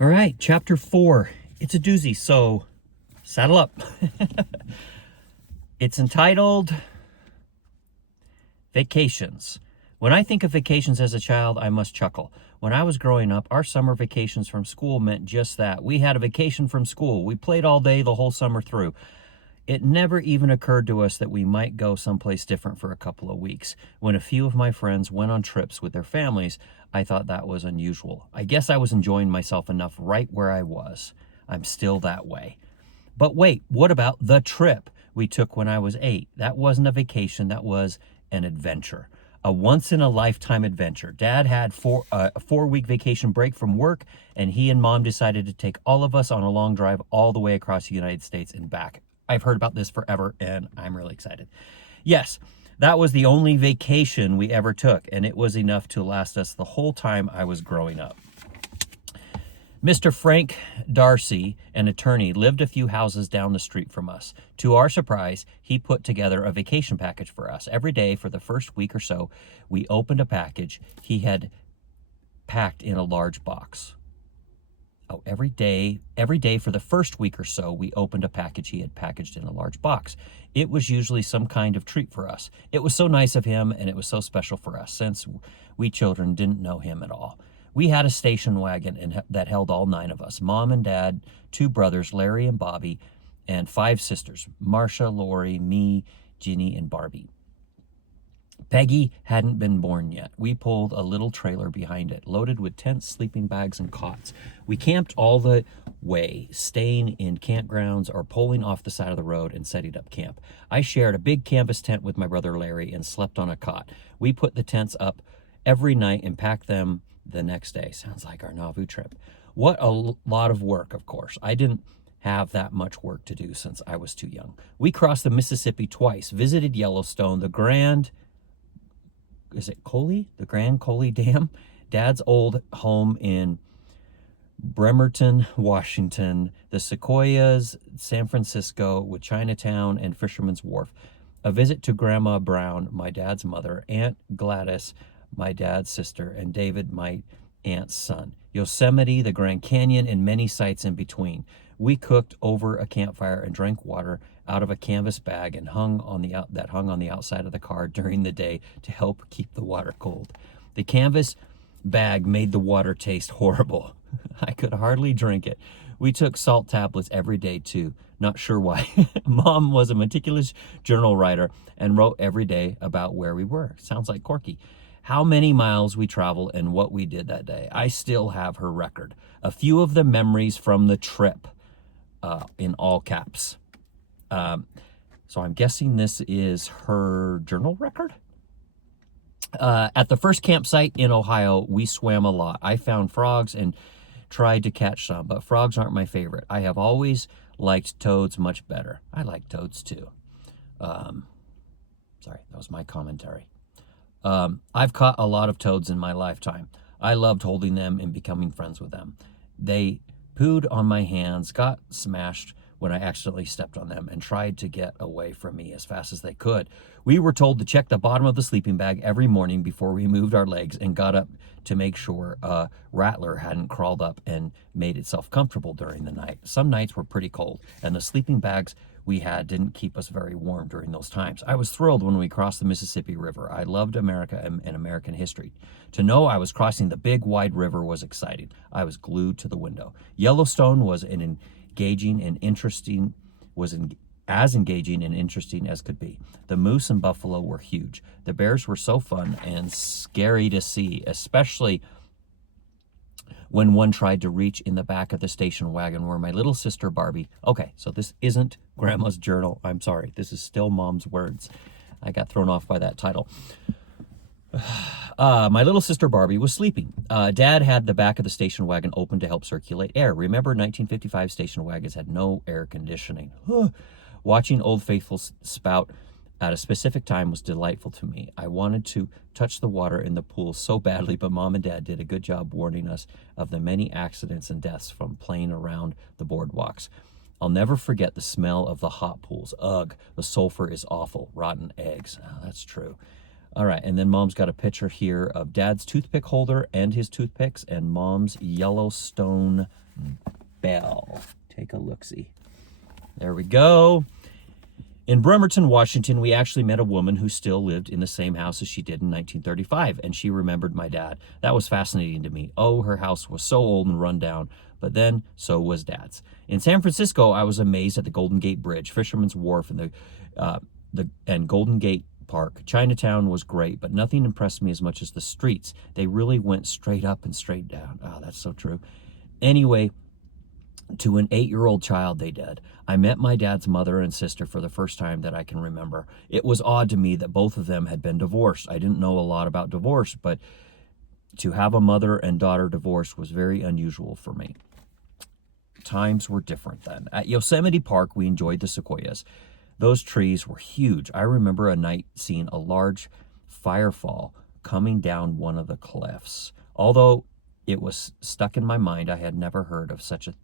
All right, chapter 4. It's a doozy, so saddle up. It's entitled Vacations. When I think of vacations as a child, I must chuckle. When I was growing up, our summer vacations from school meant just that. We had a vacation from school. We played all day the whole summer through. It never even occurred to us that we might go someplace different for a couple of weeks. When a few of my friends went on trips with their families, I thought that was unusual. I guess I was enjoying myself enough right where I was. I'm still that way. But wait, what about the trip we took when I was 8? That wasn't a vacation, that was an adventure. A once-in-a-lifetime adventure. Dad had a 4-week vacation break from work, and he and Mom decided to take all of us on a long drive all the way across the United States and back. I've heard about this forever, and I'm really excited. Yes, that was the only vacation we ever took, and it was enough to last us the whole time I was growing up. Mr. Frank Darcy, an attorney, lived a few houses down the street from us. To our surprise, he put together a vacation package for us. Every day for the first week or so, we opened a package he had packed in a large box. Every day for the first week or so, we opened a package he had packaged in a large box. It was usually some kind of treat for us. It was so nice of him, and it was so special for us, since we children didn't know him at all. We had a station wagon that held all 9 of us, Mom and Dad, 2 brothers, Larry and Bobby, and 5 sisters, Marcia, Lori, me, Ginny, and Barbie. Peggy hadn't been born yet. We pulled a little trailer behind it, loaded with tents, sleeping bags, and cots. We camped all the way, staying in campgrounds or pulling off the side of the road and setting up camp. I shared a big canvas tent with my brother Larry and slept on a cot. We put the tents up every night and packed them the next day. Sounds like our Nauvoo trip. What a lot of work, of course. I didn't have that much work to do since I was too young. We crossed the Mississippi twice, visited Yellowstone, the Grand Coulee Dam, Dad's old home in Bremerton, Washington, the Sequoias, San Francisco with Chinatown and Fisherman's Wharf, a visit to Grandma Brown, my dad's mother, Aunt Gladys, my dad's sister, and David, my aunt's son, Yosemite, the Grand Canyon, and many sites in between. We cooked over a campfire and drank water out of a canvas bag and hung on the outside of the car during the day to help keep the water cold. The canvas bag made the water taste horrible. I could hardly drink it. We took salt tablets every day too. Not sure why. Mom was a meticulous journal writer and wrote every day about where we were. Sounds like Corky. How many miles we traveled and what we did that day. I still have her record. A few of the memories from the trip, in all caps. So I'm guessing this is her journal record. At the first campsite in Ohio, we swam a lot. I found frogs and tried to catch some, but frogs aren't my favorite. I have always liked toads much better. I like toads too. Sorry, that was my commentary. I've caught a lot of toads in my lifetime. I loved holding them and becoming friends with them. They pooed on my hands, got smashed when I accidentally stepped on them, and tried to get away from me as fast as they could. We were told to check the bottom of the sleeping bag every morning before we moved our legs and got up to make sure a rattler hadn't crawled up and made itself comfortable during the night. Some nights were pretty cold, and the sleeping bags we had didn't keep us very warm during those times. I was thrilled when we crossed the Mississippi River. I loved America and American history. To know I was crossing the big, wide river was exciting. I was glued to the window. Yellowstone was as engaging and interesting as could be. The moose and buffalo were huge. The bears were so fun and scary to see, especially when one tried to reach in the back of the station wagon where my little sister Barbie... Okay, so this isn't Grandma's journal. I'm sorry. This is still Mom's words. I got thrown off by that title. My little sister Barbie was sleeping. Dad had the back of the station wagon open to help circulate air. Remember, 1955 station wagons had no air conditioning. Watching Old Faithful spout at a specific time was delightful to me. I wanted to touch the water in the pool so badly, but Mom and Dad did a good job warning us of the many accidents and deaths from playing around the boardwalks. I'll never forget the smell of the hot pools. Ugh, the sulfur is awful. Rotten eggs. Oh, that's true. All right, and then Mom's got a picture here of Dad's toothpick holder and his toothpicks and Mom's Yellowstone bell. Take a look-see. There we go. In Bremerton, Washington, we actually met a woman who still lived in the same house as she did in 1935, and she remembered my dad. That was fascinating to me. Oh, her house was so old and run down, but then so was Dad's. In San Francisco, I was amazed at the Golden Gate Bridge, Fisherman's Wharf, and Golden Gate Park. Chinatown was great, but nothing impressed me as much as the streets. They really went straight up and straight down. Oh, that's so true. Anyway, to an 8-year-old child, they did. I met my dad's mother and sister for the first time that I can remember. It was odd to me that both of them had been divorced. I didn't know a lot about divorce, but to have a mother and daughter divorced was very unusual for me. Times were different then. At Yosemite Park, we enjoyed the sequoias. Those trees were huge. I remember a night seeing a large firefall coming down one of the cliffs. Although it was stuck in my mind, I had never heard of such a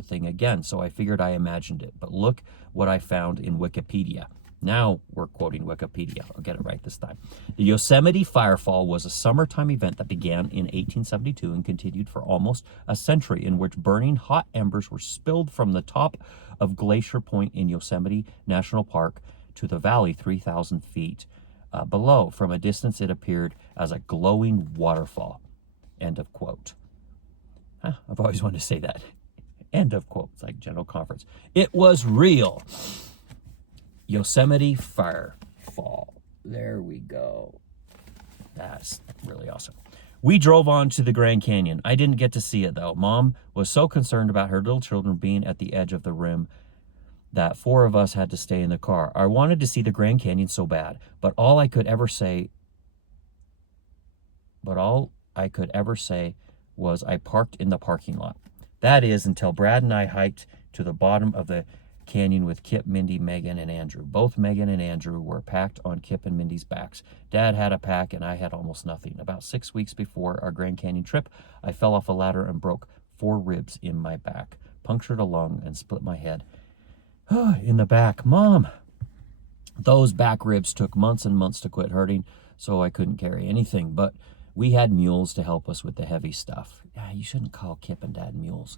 thing again, so I figured I imagined it. But look what I found in Wikipedia. Now we're quoting Wikipedia. I'll get it right this time. The Yosemite Firefall was a summertime event that began in 1872 and continued for almost a century, in which burning hot embers were spilled from the top of Glacier Point in Yosemite National Park to the valley 3,000 feet below. From a distance, it appeared as a glowing waterfall. End of quote. I've always wanted to say that. End of quote. It's like General Conference. It was real. Yosemite Firefall. There we go. That's really awesome. We drove on to the Grand Canyon. I didn't get to see it, though. Mom was so concerned about her little children being at the edge of the rim that 4 of us had to stay in the car. I wanted to see the Grand Canyon so bad, but all I could ever say was I parked in the parking lot. That is, until Brad and I hiked to the bottom of the canyon with Kip, Mindy, Megan, and Andrew. Both Megan and Andrew were packed on Kip and Mindy's backs. Dad had a pack, and I had almost nothing. About 6 weeks before our Grand Canyon trip, I fell off a ladder and broke 4 ribs in my back, punctured a lung, and split my head. In the back. Mom! Those back ribs took months and months to quit hurting, so I couldn't carry anything, but we had mules to help us with the heavy stuff. Yeah, you shouldn't call Kip and Dad mules.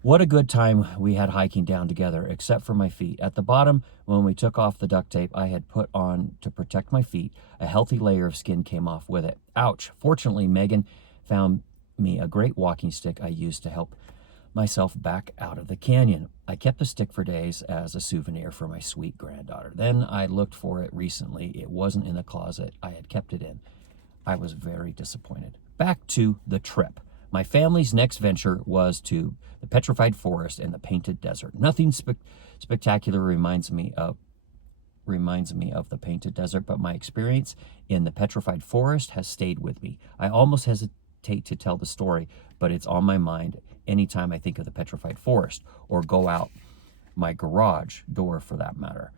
What a good time we had hiking down together, except for my feet. At the bottom, when we took off the duct tape I had put on to protect my feet, a healthy layer of skin came off with it. Ouch. Fortunately, Megan found me a great walking stick I used to help myself back out of the canyon. I kept the stick for days as a souvenir for my sweet granddaughter. Then I looked for it recently. It wasn't in the closet I had kept it in. I was very disappointed. Back to the trip. My family's next venture was to the Petrified Forest and the Painted Desert. Nothing spectacular reminds me of the Painted Desert, but my experience in the Petrified Forest has stayed with me. I almost hesitate to tell the story, but it's on my mind anytime I think of the Petrified Forest, or go out my garage door for that matter.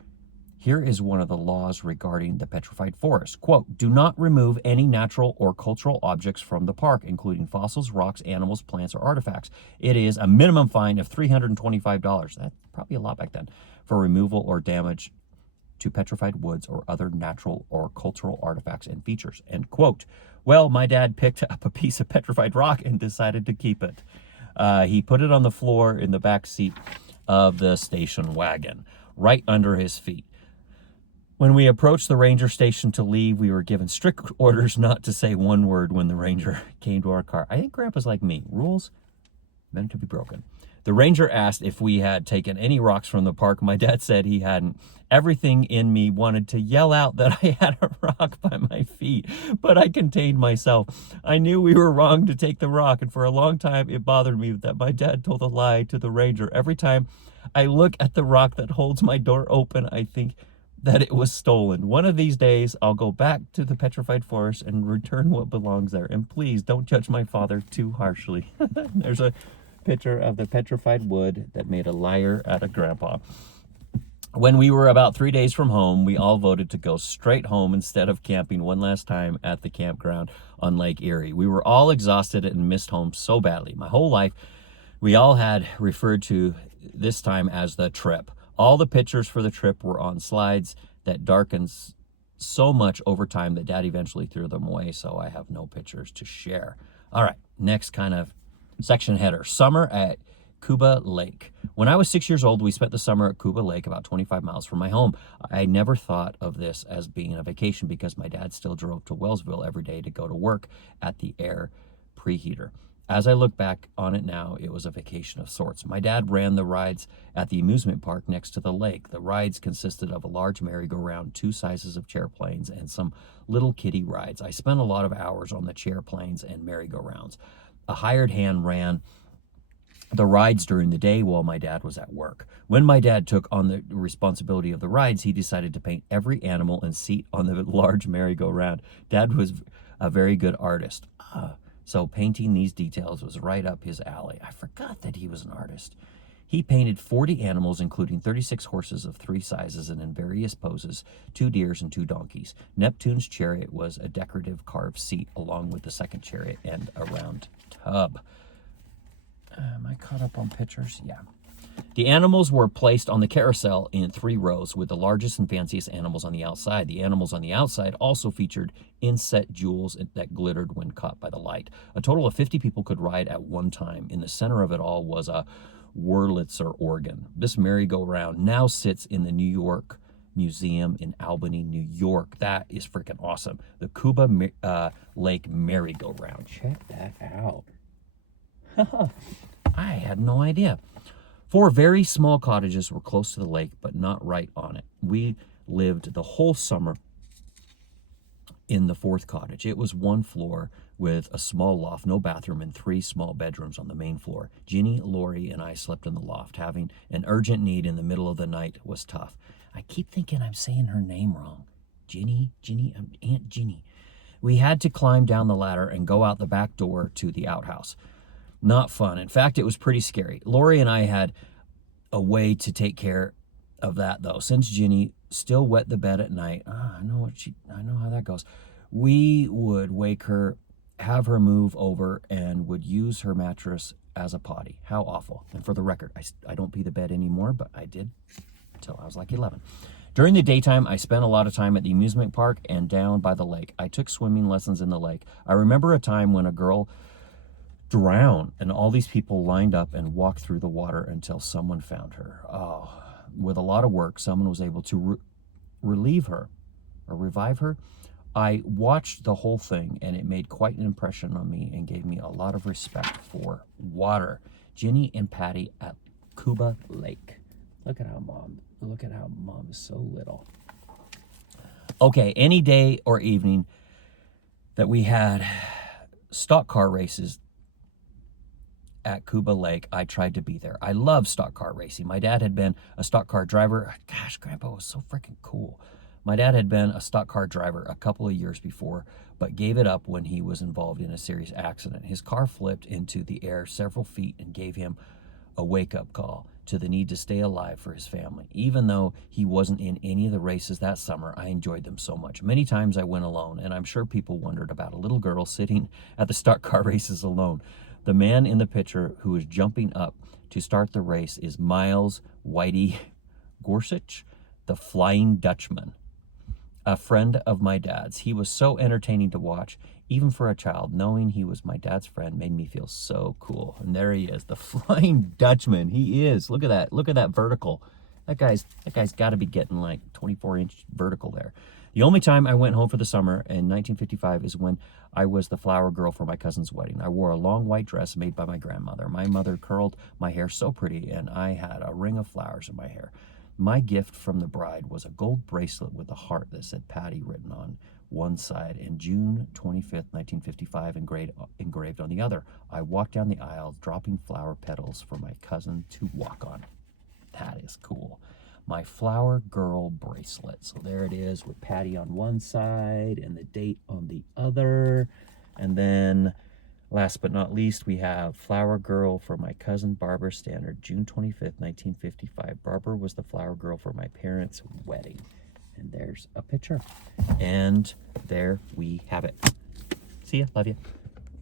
Here is one of the laws regarding the Petrified Forest. Quote, do not remove any natural or cultural objects from the park, including fossils, rocks, animals, plants, or artifacts. It is a minimum fine of $325. That's probably a lot back then, for removal or damage to petrified woods or other natural or cultural artifacts and features. End quote. Well, my dad picked up a piece of petrified rock and decided to keep it. He put it on the floor in the back seat of the station wagon, right under his feet. When we approached the ranger station to leave, we were given strict orders not to say one word when the ranger came to our car. I think Grandpa's like me. Rules meant to be broken. The ranger asked if we had taken any rocks from the park. My dad said he hadn't. Everything in me wanted to yell out that I had a rock by my feet, but I contained myself. I knew we were wrong to take the rock, and for a long time it bothered me that my dad told a lie to the ranger. Every time I look at the rock that holds my door open, I think that it was stolen. One of these days, I'll go back to the Petrified Forest and return what belongs there. And please don't judge my father too harshly. There's a picture of the petrified wood that made a liar out of Grandpa. When we were about 3 days from home, we all voted to go straight home instead of camping one last time at the campground on Lake Erie. We were all exhausted and missed home so badly. My whole life, we all had referred to this time as the trip. All the pictures for the trip were on slides that darkens so much over time that Dad eventually threw them away, so I have no pictures to share. All right, next kind of section header. Summer at Cuba Lake. When I was 6 years old, we spent the summer at Cuba Lake, about 25 miles from my home. I never thought of this as being a vacation because my dad still drove to Wellsville every day to go to work at the air preheater. As I look back on it now, it was a vacation of sorts. My dad ran the rides at the amusement park next to the lake. The rides consisted of a large merry-go-round, 2 sizes of chair planes, and some little kiddie rides. I spent a lot of hours on the chair planes and merry-go-rounds. A hired hand ran the rides during the day while my dad was at work. When my dad took on the responsibility of the rides, he decided to paint every animal and seat on the large merry-go-round. Dad was a very good artist. So painting these details was right up his alley. I forgot that he was an artist. He painted 40 animals, including 36 horses of 3 sizes and in various poses, 2 deers and 2 donkeys. Neptune's chariot was a decorative carved seat along with the second chariot and a round tub. Am I caught up on pictures? Yeah. The animals were placed on the carousel in 3 rows with the largest and fanciest animals on the outside. The animals on the outside also featured inset jewels that glittered when caught by the light. A total of 50 people could ride at one time. In the center of it all was a Wurlitzer organ. This merry-go-round now sits in the New York Museum in Albany, New York. That is freaking awesome. The Cuba Lake merry-go-round. Check that out. I had no idea. 4 very small cottages were close to the lake, but not right on it. We lived the whole summer in the 4th cottage. It was 1 floor with a small loft, no bathroom, and 3 small bedrooms on the main floor. Ginny, Lori, and I slept in the loft. Having an urgent need in the middle of the night was tough. I keep thinking I'm saying her name wrong. Ginny, Aunt Ginny. We had to climb down the ladder and go out the back door to the outhouse. Not fun. In fact, it was pretty scary. Lori and I had a way to take care of that, though. Since Ginny still wet the bed at night, I know how that goes. We would wake her, have her move over, and would use her mattress as a potty. How awful. And for the record, I don't pee the bed anymore, but I did until I was like 11. During the daytime, I spent a lot of time at the amusement park and down by the lake. I took swimming lessons in the lake. I remember a time when a girl drown, and all these people lined up and walked through the water until someone found her. Oh, with a lot of work, someone was able to relieve her or revive her. I watched the whole thing, and it made quite an impression on me and gave me a lot of respect for water. Ginny and Patty at Cuba Lake. Look at how mom is so little. Okay, any day or evening that we had stock car races at Cuba Lake, I tried to be there. I love stock car racing. My dad had been a stock car driver. Gosh, Grandpa was so freaking cool. My dad had been a stock car driver a couple of years before, but gave it up when he was involved in a serious accident. His car flipped into the air several feet and gave him a wake-up call to the need to stay alive for his family. Even though he wasn't in any of the races that summer, I enjoyed them so much. Many times I went alone, and I'm sure people wondered about a little girl sitting at the stock car races alone. The man in the picture who is jumping up to start the race is Miles Whitey Gorsuch, the Flying Dutchman, a friend of my dad's. He was so entertaining to watch, even for a child. Knowing he was my dad's friend made me feel so cool. And there he is, the Flying Dutchman. He is. Look at that. Look at that vertical. That guy's got to be getting like 24-inch vertical there. The only time I went home for the summer in 1955 is when I was the flower girl for my cousin's wedding. I wore a long white dress made by my grandmother. My mother curled my hair so pretty, and I had a ring of flowers in my hair. My gift from the bride was a gold bracelet with a heart that said Patty written on one side and June 25th, 1955 engraved on the other. I walked down the aisle dropping flower petals for my cousin to walk on. That is cool. My flower girl bracelet. So there it is with Patty on one side and the date on the other. And then last but not least, we have flower girl for my cousin Barbara Stannard, June 25th, 1955. Barbara was the flower girl for my parents' wedding. And there's a picture. And there we have it. See ya. Love you.